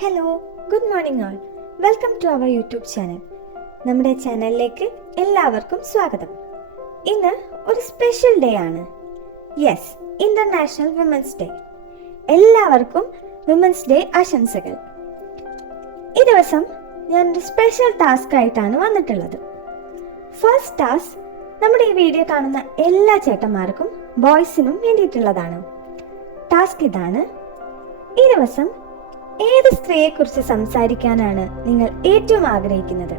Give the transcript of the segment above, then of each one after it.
Hello good morning all welcome to our YouTube channel നമ്മുടെ ചാനലിലേക്ക് എല്ലാവർക്കും സ്വാഗതം. ഇന്ന് ഒരു സ്പെഷ്യൽ ഡേ ആണ്. യെസ് ഇന്റർനാഷണൽ വിമൻസ് ഡേ എല്ലാവർക്കും വിമൻസ് ഡേ ആശംസകൾ. ഈ ദിവസം ഞാൻ ഒരു സ്പെഷ്യൽ ടാസ്ക് ആയിട്ടാണ് വന്നിട്ടുള്ളത്. ഫസ്റ്റ് ടാസ്ക് നമ്മുടെ ഈ വീഡിയോ കാണുന്ന എല്ലാ ചേട്ടന്മാർക്കും ബോയ്സിനും വേണ്ടിയിട്ടുള്ളതാണ്. ടാസ്ക് ഇതാണ് ഈ ദിവസം ഏത് സ്ത്രീയെക്കുറിച്ച് സംസാരിക്കാനാണ് നിങ്ങൾ ഏറ്റവും ആഗ്രഹിക്കുന്നത്?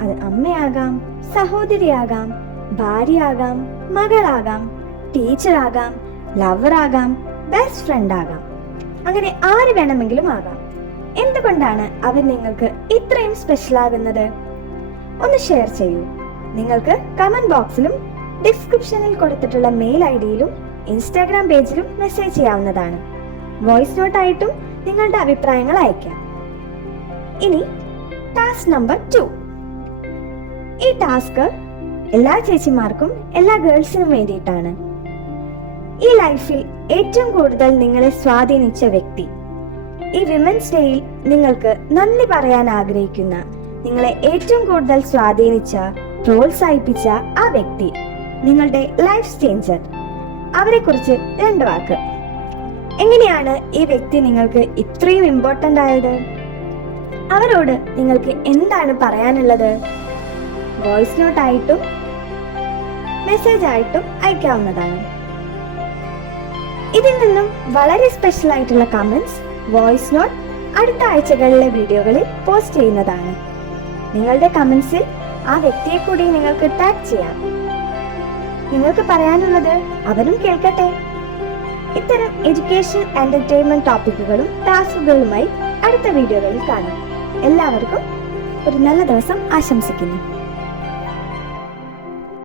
അത് അമ്മയാകാം സഹോദരിയാകാം ഭാര്യയാകാം മകളാകാം ടീച്ചറാകാം ലവറാകാം ബെസ്റ്റ് ഫ്രണ്ട് ആകാം. അങ്ങനെ ആര് വേണമെങ്കിലും ആകാം. എന്തുകൊണ്ടാണ് അവർ നിങ്ങൾക്ക് ഇത്രയും സ്പെഷ്യൽ ആകുന്നത്? ഒന്ന് ഷെയർ ചെയ്യൂ. നിങ്ങൾക്ക് കമന്റ് ബോക്സിലും ഡിസ്ക്രിപ്ഷനിൽ കൊടുത്തിട്ടുള്ള മെയിൽ ഐ ഡിയിലും ഇൻസ്റ്റാഗ്രാം പേജിലും മെസ്സേജ് ചെയ്യാവുന്നതാണ്. വോയിസ് നോട്ടായിട്ടും നിങ്ങളുടെ അഭിപ്രായങ്ങൾ അയക്കാം ഇനി ടാസ്ക് നമ്പർ ടു ഈ ടാസ്ക് എല്ലാ ചേച്ചിമാർക്കും എല്ലാ ഗേൾസിനും വേണ്ടിയിട്ടാണ്. ഈ ലൈഫിൽ ഏറ്റവും കൂടുതൽ നിങ്ങളെ സ്വാധീനിച്ച വ്യക്തി. ഈ വിമൻസ് ഡേയിൽ നിങ്ങൾക്ക് നന്ദി പറയാൻ ആഗ്രഹിക്കുന്ന നിങ്ങളെ ഏറ്റവും കൂടുതൽ സ്വാധീനിച്ച പ്രോത്സാഹിപ്പിച്ച ആ വ്യക്തി നിങ്ങളുടെ ലൈഫ് ചേഞ്ചർ അവരെ കുറിച്ച് രണ്ട് വാക്ക്. എങ്ങനെയാണ് ഈ വ്യക്തി നിങ്ങൾക്ക് ഇത്രയും ഇമ്പോർട്ടന്റ് ആയത്? അവരോട് നിങ്ങൾക്ക് എന്താണ് പറയാനുള്ളത്? വോയിസ് നോട്ട് ആയിട്ടും മെസ്സേജ് ആയിട്ടും അയക്കാവുന്നതാണ്. ഇതിൽ നിന്നും വളരെ സ്പെഷ്യൽ ആയിട്ടുള്ള കമന്റ്സ് വോയിസ് നോട്ട് അടുത്ത ആഴ്ചകളിലെ വീഡിയോകളിൽ പോസ്റ്റ് ചെയ്യുന്നതാണ്. നിങ്ങളുടെ കമന്റ്സിൽ ആ വ്യക്തിയെ കൂടി നിങ്ങൾക്ക് ടാഗ് ചെയ്യാം. നിങ്ങൾക്ക് പറയാനുള്ളത് അവരും കേൾക്കട്ടെ. ഇത്തരം എഡ്യൂക്കേഷൻ എന്റർടൈൻമെന്റ് ടോപ്പിക്കുകളും ടാസ്കുകളുമായി അടുത്ത വീഡിയോകളിൽ കാണാം. എല്ലാവർക്കും ഒരു നല്ല ദിവസം ആശംസിക്കുന്നു.